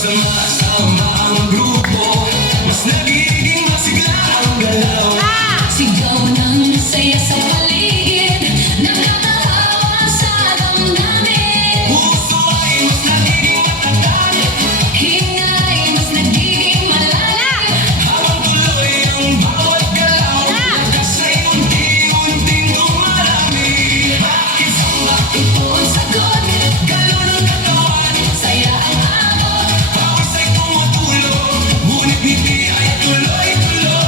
Sama-sama ang grupo, mas nagiging masigla ang galaw. Sigaw ng saya sa paligid, nakakahawa sa damdamin. Puso ay mas nagiging matatag, Hinga ay mas nagiging malalim. habang tuloy ang bawat galaw. Lakas ay unti-unting dumarami. Bakit samba? Ito ang sagot, Galaw ng katawan, saya ang abot. bawat ay tumutulong, ngunit ngiti ay tuloy-tuloy.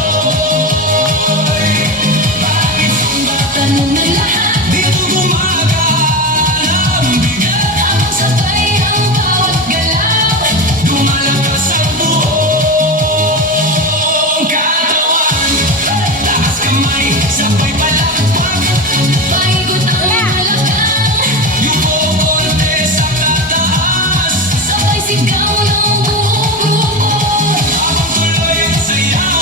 Bakit samba? Tanong ng lahat, Dito gumagaan ang bigat, habang sabay ang bawat galaw. lumalakas ang buong katawan. Taas kamay, sabay palakpak, Paikot ang halagang, yuko konti sa tataas. sabay sigaw ng buong grupo. Habang tuloy ang sayaw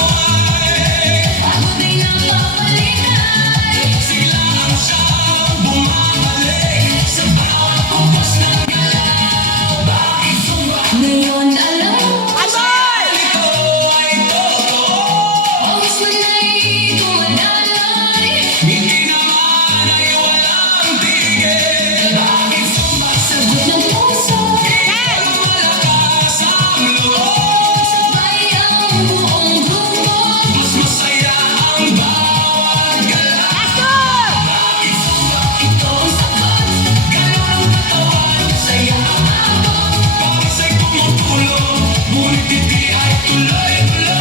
ay Pagod ay napapaligay. siglaan siyang bumabalik sa bawat kupas ng galaw. Bakit sumba? Ngayon alam mo, Ito ay totoo. oras man ay dumadaloy. Hindi naman ay walang tigil. Bakit sumba? Sagot ng puso, Malakas ang loob. sabay ang buong grupo. Mas masaya ang bawat galaw. Bakit sumba? Ito ang sagot, Galaw ng katawan, saya ang abot. bawat ay tumutulong, ngunit hindi ay tuloy-tuloy.